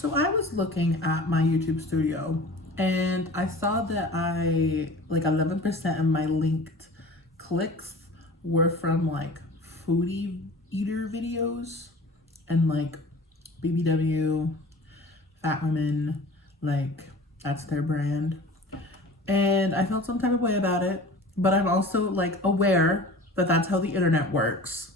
So I was looking at my YouTube studio and I saw that I like 11% of my linked clicks were from like foodie eater videos and like BBW, fat women, like that's their brand. And I felt some type of way about it, but I'm also like aware that that's how the internet works.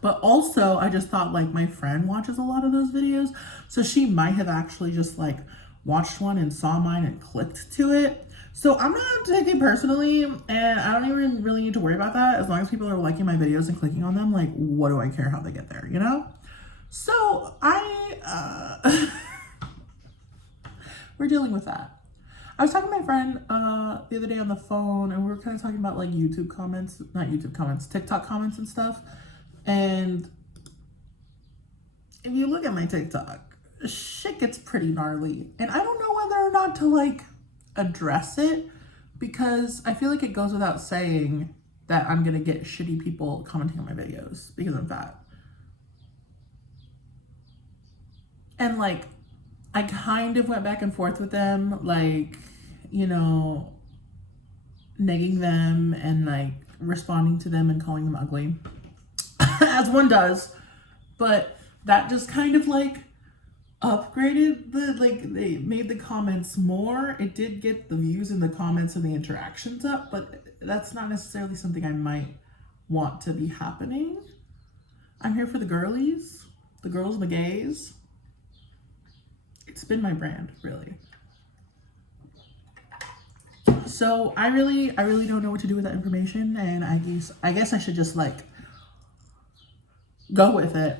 But also, I just thought like my friend watches a lot of those videos, so she might have actually just like watched one and saw mine and clicked to it. So I'm not taking it personally, and I don't even really need to worry about that as long as people are liking my videos and clicking on them. Like, what do I care how they get there, you know? So we're dealing with that. I was talking to my friend the other day on the phone, and we were kind of talking about like YouTube comments, not YouTube comments, TikTok comments and stuff. And if you look at my TikTok, shit gets pretty gnarly. And I don't know whether or not to like address it because I feel like it goes without saying that I'm gonna get shitty people commenting on my videos because I'm fat. And like, I kind of went back and forth with them, like, you know, negging them and like responding to them and calling them ugly. As one does, but that just kind of like upgraded they made the comments more. It did get the views and the comments and the interactions up, but that's not necessarily something I might want to be happening. I'm here for the girlies, the girls and the gays. It's been my brand, really. So I really don't know what to do with that information, and I guess I should just like go with it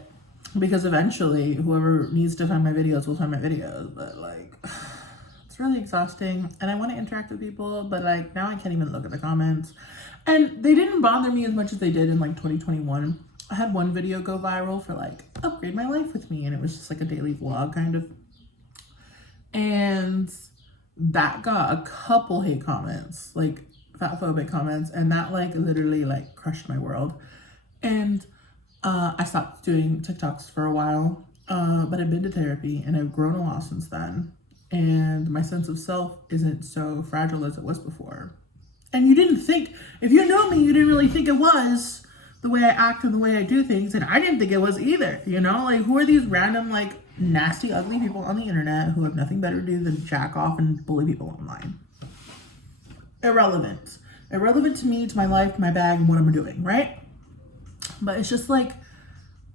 because eventually whoever needs to find my videos will find my videos. But like, it's really exhausting, and I want to interact with people, but like now I can't even look at the comments, and they didn't bother me as much as they did in like 2021. I had one video go viral for like upgrade my life with me, and it was just like a daily vlog kind of, and that got a couple hate comments, like fatphobic comments, and that like literally like crushed my world. And I stopped doing TikToks for a while, but I've been to therapy and I've grown a lot since then. And my sense of self isn't so fragile as it was before. And you didn't think, if you know me, you didn't really think it was the way I act and the way I do things. And I didn't think it was either, you know? Like, who are these random, like, nasty, ugly people on the internet who have nothing better to do than jack off and bully people online? Irrelevant. Irrelevant to me, to my life, to my bag, and what I'm doing, right? But it's just like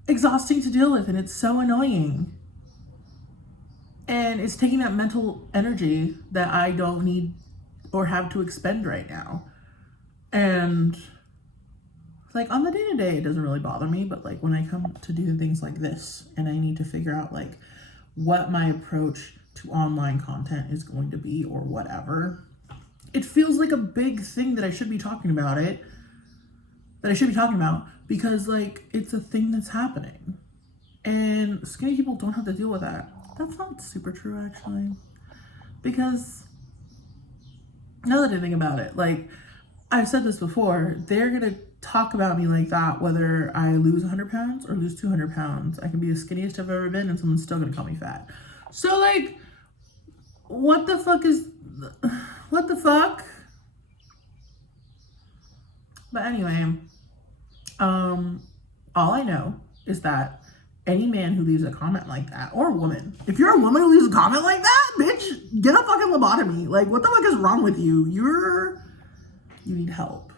exhausting to deal with, and it's so annoying. And it's taking that mental energy that I don't need or have to expend right now. And like on the day-to-day, it doesn't really bother me, but like when I come to do things like this and I need to figure out like what my approach to online content is going to be or whatever, it feels like a big thing that I should be talking about because like it's a thing that's happening, and skinny people don't have to deal with that. That's not super true actually, because now that I think about it, like I've said this before, they're gonna talk about me like that whether I lose 100 pounds or lose 200 pounds. I can be the skinniest I've ever been and someone's still gonna call me fat. So like, what the fuck? But anyway, all I know is that any man who leaves a comment like that, or a woman, if you're a woman who leaves a comment like that, bitch, get a fucking lobotomy. Like, what the fuck is wrong with you? You need help.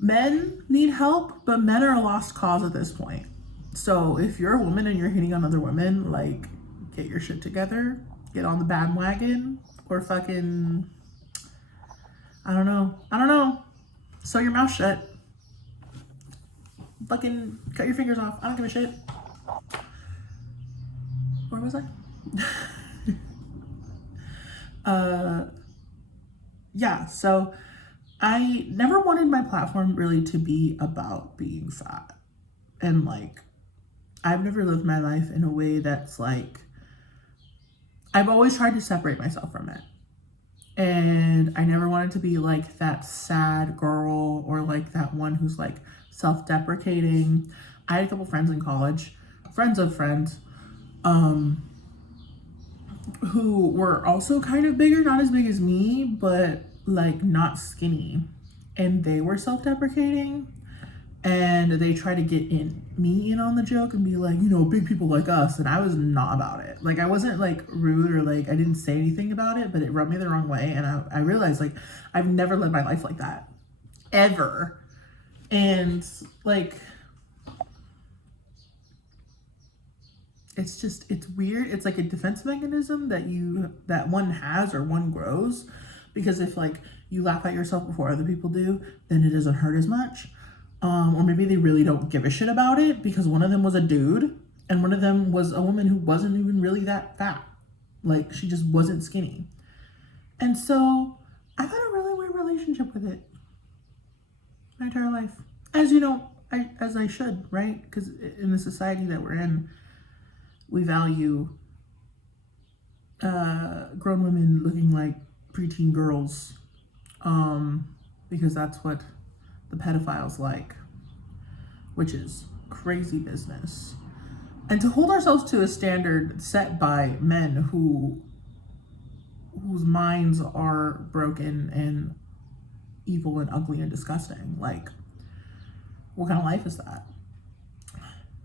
Men need help, but men are a lost cause at this point. So if you're a woman and you're hitting on other women, like, get your shit together, get on the bandwagon, or fucking, I don't know. Sew your mouth shut. Fucking cut your fingers off. I don't give a shit. Where was I? Yeah, so I never wanted my platform really to be about being fat. And like, I've never lived my life in a way that's like, I've always tried to separate myself from it. And I never wanted to be like that sad girl or like that one who's like self-deprecating. I had a couple friends in college, friends of friends, who were also kind of bigger, not as big as me, but like not skinny. And they were self-deprecating, and they tried to get me in on the joke and be like, you know, big people like us. And I was not about it. Like, I wasn't like rude or like I didn't say anything about it, but it rubbed me the wrong way. And I realized like I've never lived my life like that ever. And like, it's weird. It's like a defense mechanism that one has or one grows, because if like you laugh at yourself before other people do, then it doesn't hurt as much. Or maybe they really don't give a shit about it, because one of them was a dude and one of them was a woman who wasn't even really that fat. Like, she just wasn't skinny. And so I've had a really weird relationship with it my entire life. As you know, as I should, right? Because in the society that we're in, we value grown women looking like preteen girls, because that's what the pedophiles like, which is crazy business. And to hold ourselves to a standard set by men whose minds are broken and evil and ugly and disgusting, like, what kind of life is that?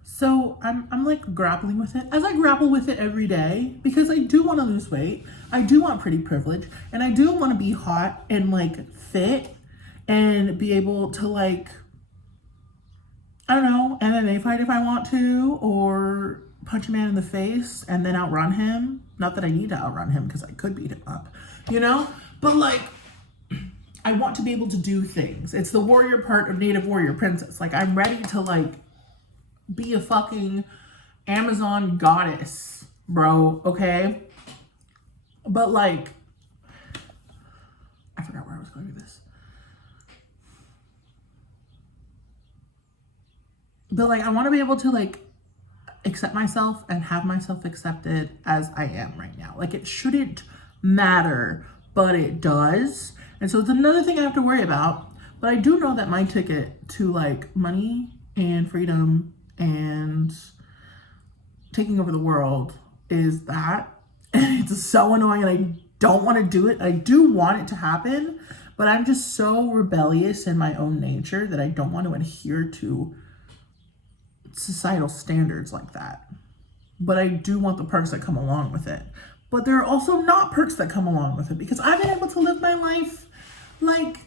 So I'm like grappling with it, as I grapple with it every day, because I do want to lose weight, I do want pretty privilege, and I do want to be hot and like fit and be able to, like, I don't know, MMA fight if I want to, or punch a man in the face and then outrun him. Not that I need to outrun him, because I could beat him up, you know? But like, I want to be able to do things. It's the warrior part of Native Warrior Princess. Like, I'm ready to like be a fucking Amazon goddess, bro, okay? But like, I forgot where I was going with this. But like, I want to be able to like accept myself and have myself accepted as I am right now. Like, it shouldn't matter, but it does. And so it's another thing I have to worry about. But I do know that my ticket to like money and freedom and taking over the world is that. And it's so annoying, and I don't want to do it. I do want it to happen, but I'm just so rebellious in my own nature that I don't want to adhere to societal standards like that. But I do want the perks that come along with it. But there are also not perks that come along with it, because I've been able to live my life like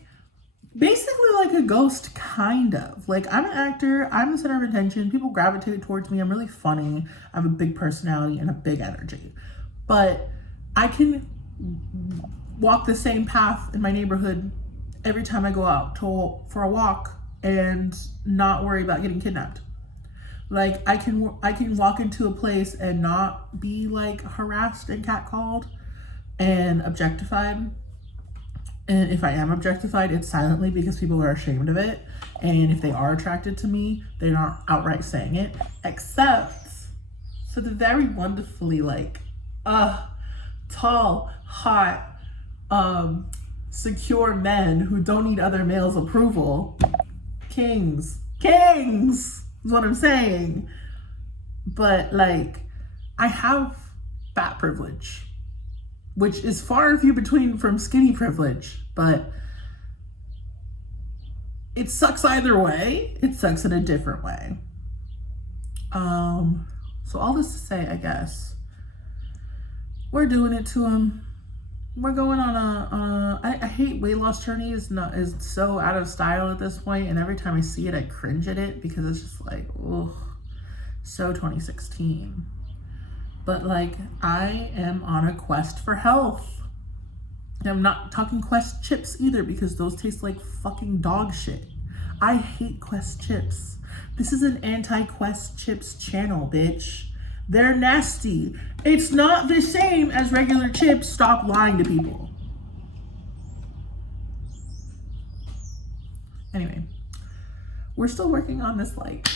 basically like a ghost, kind of. Like, I'm an actor, I'm the center of attention, people gravitate towards me, I'm really funny, I have a big personality and a big energy. But I can walk the same path in my neighborhood every time I go out for a walk and not worry about getting kidnapped. Like, I can walk into a place and not be like harassed and catcalled and objectified. And if I am objectified, it's silently, because people are ashamed of it. And if they are attracted to me, they're not outright saying it, except for the very wonderfully like tall, hot, secure men who don't need other males' approval. Kings is what I'm saying. But like, I have fat privilege, which is far and few between from skinny privilege, but it sucks either way. It sucks in a different way. So all this to say, I guess, we're doing it to him. We're going on I hate weight loss journey is so out of style at this point, and every time I see it, I cringe at it, because it's just like, oh, so 2016. But like, I am on a quest for health. And I'm not talking Quest chips either, because those taste like fucking dog shit. I hate Quest chips. This is an anti-Quest chips channel, bitch. They're nasty. It's not the same as regular chips. Stop lying to people. Anyway, we're still working on this like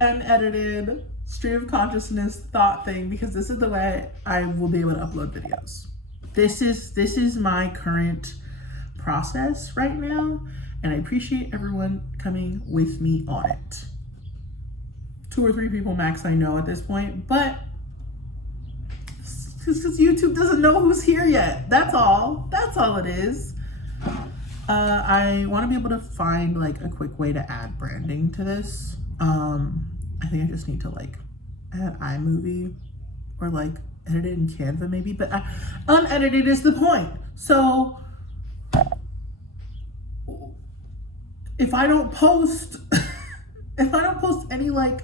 unedited stream of consciousness thought thing, because this is the way I will be able to upload videos. This is my current process right now, and I appreciate everyone coming with me on it. 2 or 3 people max I know at this point, but because YouTube doesn't know who's here yet. That's all. That's all it is. I want to be able to find like a quick way to add branding to this. I think I just need to like add iMovie or like edit it in Canva maybe, but unedited is the point. So if I don't post, any like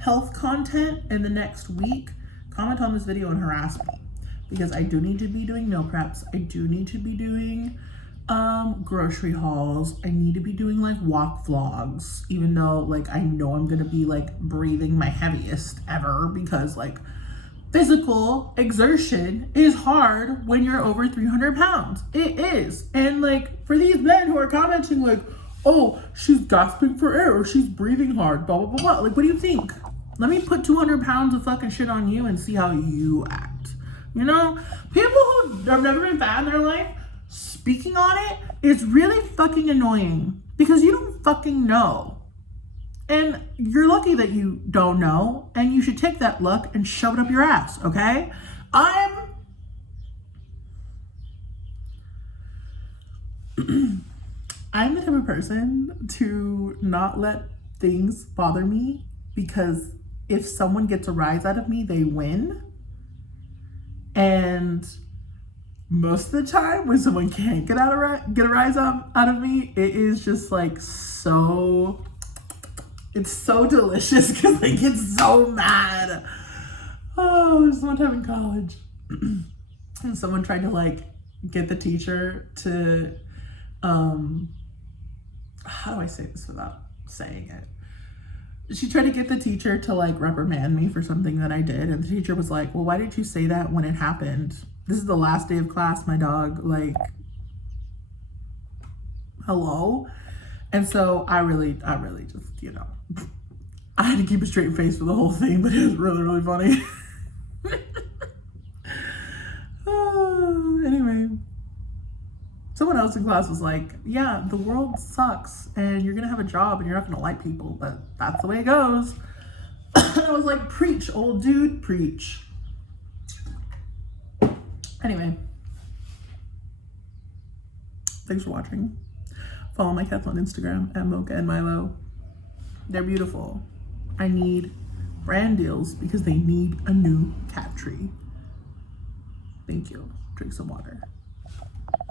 health content in the next week, comment on this video and harass me, because I do need to be doing meal preps. I do need to be doing grocery hauls. I need to be doing like walk vlogs, even though like I know I'm gonna be like breathing my heaviest ever, because like physical exertion is hard when you're over 300 pounds. It is. And like for these men who are commenting like, oh, she's gasping for air or she's breathing hard, blah, blah, blah, blah. Like, what do you think? Let me put 200 pounds of fucking shit on you and see how you act. You know, people who have never been fat in their life, speaking on it is really fucking annoying, because you don't fucking know. And you're lucky that you don't know, and you should take that luck and shove it up your ass, okay? I'm the type of person to not let things bother me, because if someone gets a rise out of me, they win. And most of the time when someone can't get a rise out of me, it is just like so, it's so delicious because they get so mad. Oh, there's one time in college and someone tried to like get the teacher to, how do I say this without saying it? She tried to get the teacher to like reprimand me for something that I did. And the teacher was like, well, why did you say that when it happened? This is the last day of class, my dog, like, hello? And so I really just, you know, I had to keep a straight face for the whole thing, but it was really, really funny. Anyway, someone else in class was like, yeah, the world sucks and you're gonna have a job and you're not gonna like people, but that's the way it goes. And I was like, preach, old dude, preach. Anyway, thanks for watching. Follow my cats on Instagram at Mocha and Milo. They're beautiful. I need brand deals because they need a new cat tree. Thank you. Drink some water.